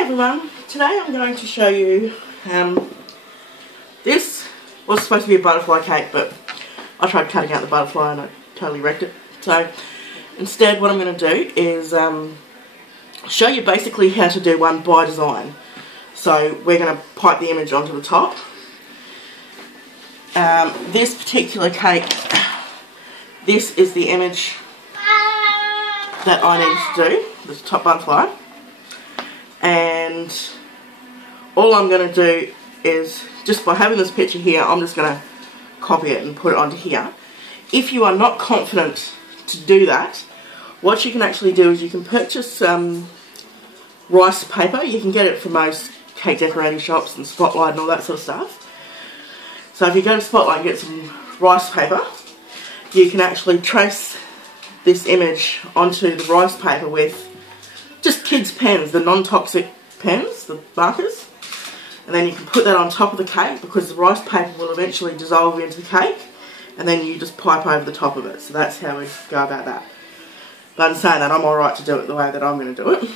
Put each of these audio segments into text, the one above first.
Hey everyone, today I'm going to show you, this was supposed to be a butterfly cake, but I tried cutting out the butterfly and I totally wrecked it. So instead what I'm going to do is show you basically how to do one by design. So we're going to pipe the image onto the top. This particular cake, this is the image that I need to do, this top butterfly. And all I'm going to do is, just by having this picture here, I'm just going to copy it and put it onto here. If you are not confident to do that, what you can actually do is you can purchase rice paper. You can get it from most cake decorating shops and Spotlight and all that sort of stuff. So if you go to Spotlight and get some rice paper, you can actually trace this image onto the rice paper with just kids' pens, the non-toxic pens, the markers. And then you can put that on top of the cake because the rice paper will eventually dissolve into the cake. And then you just pipe over the top of it. So that's how we go about that. But in saying that, I'm alright to do it the way that I'm going to do it.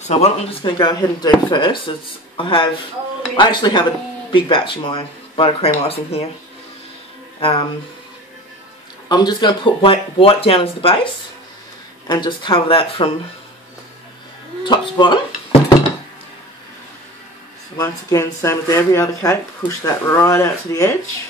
So what I'm just going to go ahead and do first is I actually have a big batch of my buttercream icing here. I'm just going to put white down as the base and just cover that from top to bottom. So once again, same as every other cake, push that right out to the edge.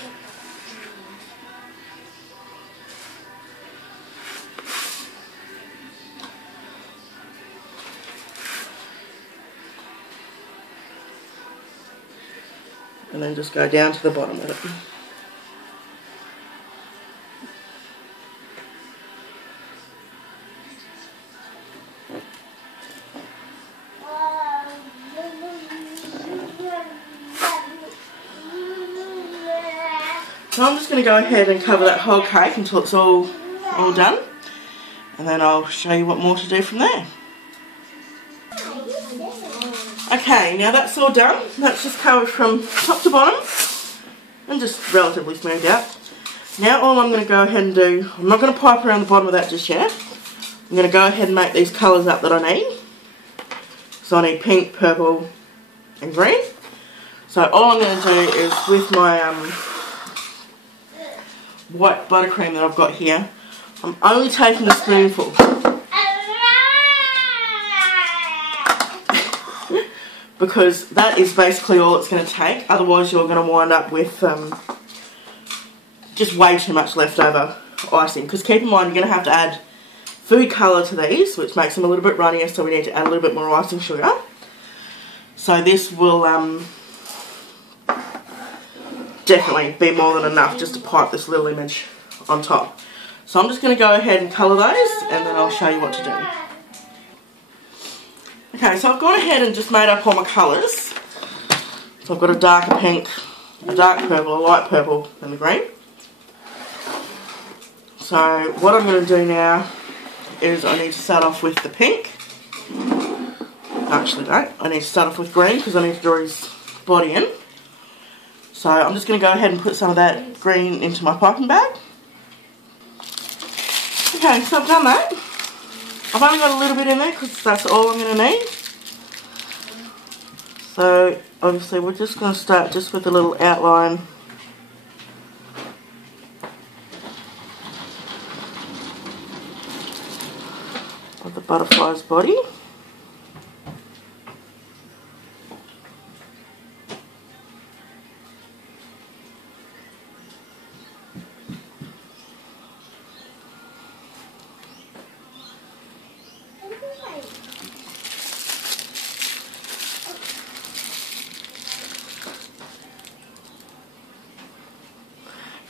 And then just go down to the bottom of it. So I'm just going to go ahead and cover that whole cake until it's all done, and then I'll show you what more to do from there. Okay, now that's all done. That's just covered from top to bottom and just relatively smoothed out. Now all I'm going to go ahead and do, I'm not going to pipe around the bottom of that just yet. I'm going to go ahead and make these colours up that I need. So I need pink, purple and green. So all I'm going to do is with my white buttercream that I've got here, I'm only taking a spoonful. Because that is basically all it's going to take. Otherwise you're going to wind up with just way too much leftover icing. Because keep in mind, you're going to have to add food colour to these, which makes them a little bit runnier, so we need to add a little bit more icing sugar. So this will definitely be more than enough just to pipe this little image on top. So I'm just going to go ahead and colour those, and then I'll show you what to do. Okay, so I've gone ahead and just made up all my colours. So I've got a darker pink, a dark purple, a light purple, and the green. So what I'm going to do now is I need to start off with the pink. Actually don't. I need to start off with green because I need to draw his body in. So I'm just going to go ahead and put some of that green into my piping bag. Okay, so I've done that. I've only got a little bit in there because that's all I'm going to need. So obviously we're just going to start just with a little outline of the butterfly's body.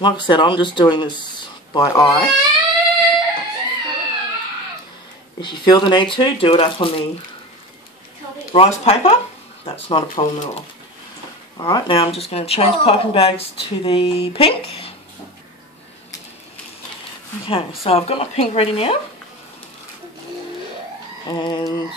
Like I said, I'm just doing this by eye. If you feel the need to, do it up on the rice paper. That's not a problem at all. Alright, now I'm just going to change piping bags to the pink. Okay, so I've got my pink ready now. And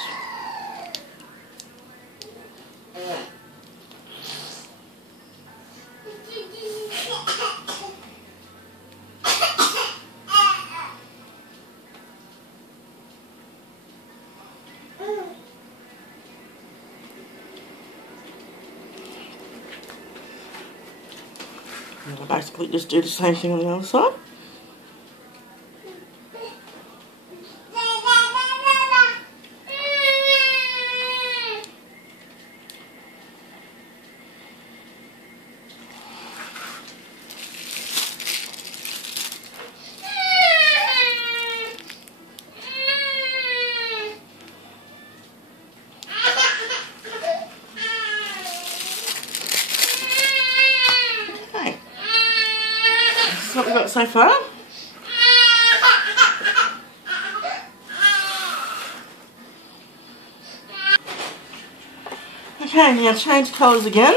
And I basically just do the same thing on the other side. That's what we've got so far. Okay, now change colours again.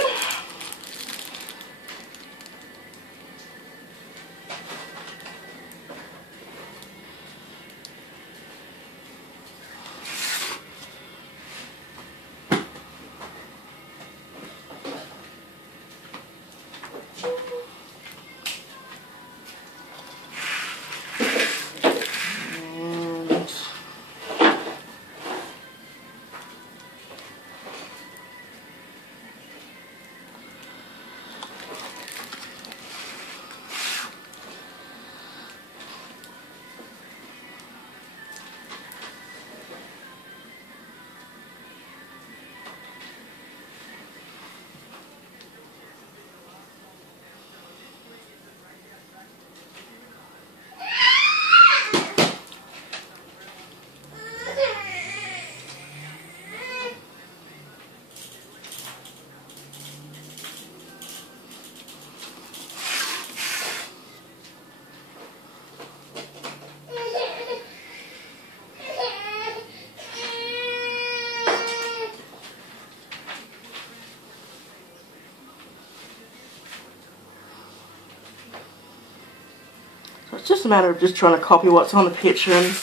So it's just a matter of just trying to copy what's on the picture and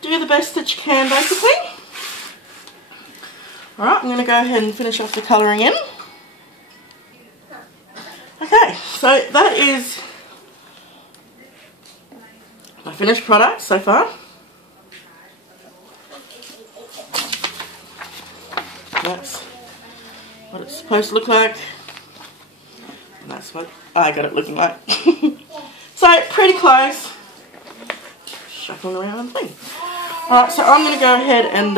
do the best that you can, basically. Alright, I'm going to go ahead and finish off the colouring in. Okay, so that is my finished product so far. That's what it's supposed to look like. And that's what I got it looking like. So, pretty close. Shuffling around and thing. Alright, so I'm going to go ahead and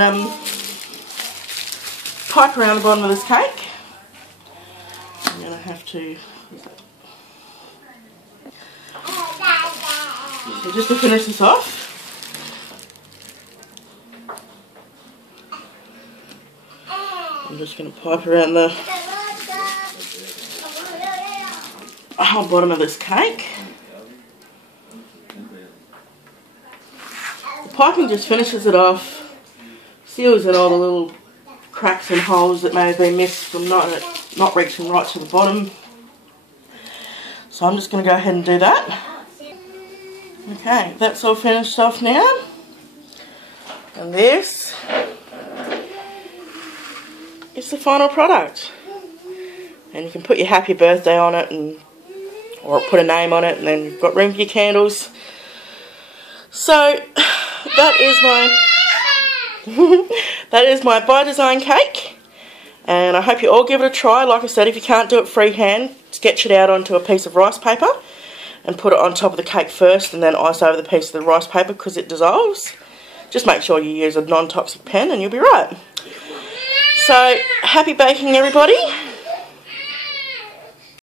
pipe around the bottom of this cake. I'm going to have to... So just to finish this off, I'm just going to pipe around the whole bottom of this cake. The piping just finishes it off, seals in all the little cracks and holes that may have been missed from not reaching right to the bottom. So I'm just going to go ahead and do that. Okay, that's all finished off now. And this is the final product. And you can put your happy birthday on it, and or put a name on it, and then you've got room for your candles. So that is my by design cake, and I hope you all give it a try. Like I said, if you can't do it freehand, sketch it out onto a piece of rice paper and put it on top of the cake first, and then ice over the piece of the rice paper because it dissolves. Just make sure you use a non-toxic pen and you'll be right. So happy baking, everybody.